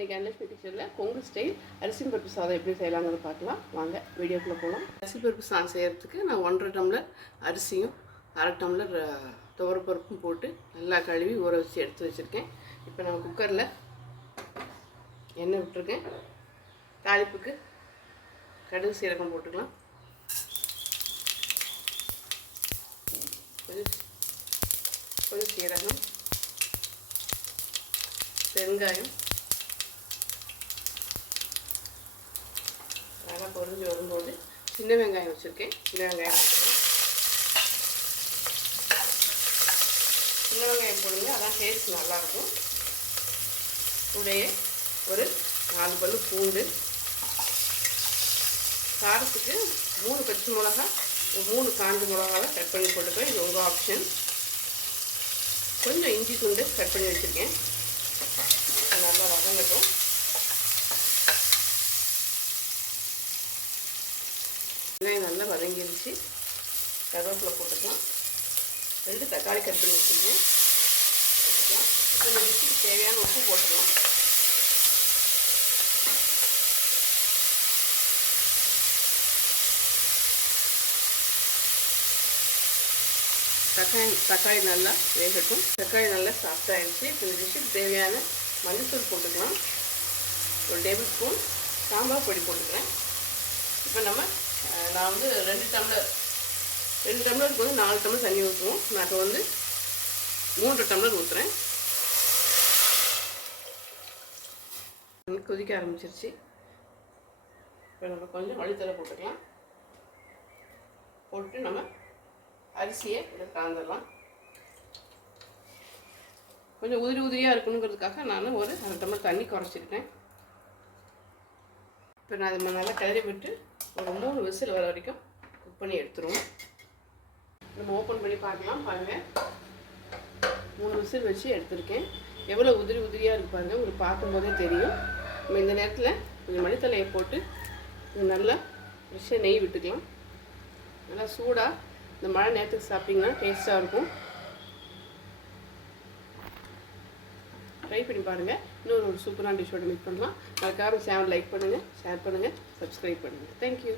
இன்றைக்கி அன்னலட்சுமி கிச்சனில் கொங்கு ஸ்டைல் அரிசி பருப்பு சாதம் எப்படி செய்யலாங்கிறது பார்க்கலாம். வாங்க வீடியோக்குள்ளே போகலாம் அரிசி பருப்பு சாதம் செய்கிறதுக்கு நான் ஒன்றரை டம்ளர் அரிசியும் அரை டம்ளர் துவரப்பருப்பும் போட்டு நல்லா கழுவி ஊற வச்சு எடுத்து வச்சுருக்கேன். இப்போ நான் குக்கரில் எண்ணெய் விட்டுருக்கேன். தாளிப்புக்கு கடுகு சீரகம் போட்டுக்கலாம். கொஞ்சம் கொஞ்சம் சீரகம் பெருங்காயம் நல்லா பொறிஞ்சு வரும்போது சின்ன வெங்காயம் வச்சுருக்கேன். சின்ன வெங்காயம் சின்ன வெங்காயம் போடுங்க அதான் டேஸ்ட் நல்லாயிருக்கும். கூடயே ஒரு நாலு பல்லு பூண்டு. காரத்துக்கு மூணு பச்சை மிளகா ஒரு மூணு காஞ்ச மிளகாவை கட் பண்ணி போட்டுக்கிறேன் இது உங்கள் ஆப்ஷன் கொஞ்சம் இஞ்சி துண்டு கட் பண்ணி வச்சுருக்கேன். நல்லா வதங்கட்டும். வெங்காயம் நல்லா வதங்கிருச்சு. கருவேப்பிலை போட்டுக்கலாம். ரெண்டு தக்காளி கட் பண்ணி வச்சுருக்கேன். போட்டுக்கலாம். இப்போ இந்த டிஷ்ஷுக்கு தேவையான உப்பு போட்டுக்கலாம். தக்காளி தக்காளி நல்லா வேகட்டும். தக்காளி நல்லா சாஃப்ட் ஆகிடுச்சு இப்போ இந்த டிஷ்ஷுக்கு தேவையான மஞ்சத்தூள் போட்டுக்கலாம். ஒரு டேபிள் ஸ்பூன். சாம்பார் பொடி போட்டுக்கிறேன். இப்போ நம்ம நான் வந்து ரெண்டு டம்ளர் ரெண்டு டம்ளருக்கு வந்து நாலு டம்ளர் தண்ணி ஊற்றுவோம் நான் இப்போ வந்து மூன்று டம்ளர் ஊற்றுறேன் கொதிக்க ஆரம்பிச்சிருச்சு. இப்போ நம்ம கொஞ்சம் வழித்தலை போட்டுக்கலாம். போட்டு நம்ம அரிசியை இதில் கலந்துடலாம். கொஞ்சம் உதிரி உதிரியாக இருக்கணுங்கிறதுக்காக நான் ஒரு அரை டம்ளர் தண்ணி குறைச்சிருக்கேன். இப்போ நான் அதை நல்லா கிளறி விட்டு ஒரு மூணு விசில் வர வரைக்கும் குக் பண்ணி எடுத்துருவோம். நம்ம ஓப்பன் பண்ணி பார்க்கலாம் பாருங்கள் மூணு விசில் வச்சு எடுத்திருக்கேன். எவ்வளோ உதிரி உதிரியாக இருக்கு பாருங்கள் உங்களுக்கு பார்க்கும்போதே தெரியும். நம்ம இந்த நேரத்தில் கொஞ்சம் மணித்தலையை போட்டு இது நல்லா ஃப்ரெஷ்ஷாக நெய் விட்டுக்கலாம். நல்லா சூடாக இந்த மழை நேரத்துக்கு சாப்பிட்டிங்கன்னா டேஸ்ட்டாக இருக்கும். ட்ரை பண்ணி பாருங்கள் இன்னொரு ஒரு சூப்பரான டிஷ்ஷோட மீட் பண்ணலாம். மறக்காம சேனல் லைக் பண்ணுங்கள் ஷேர் பண்ணுங்கள் சப்ஸ்கிரைப் பண்ணுங்கள் தேங்க்யூ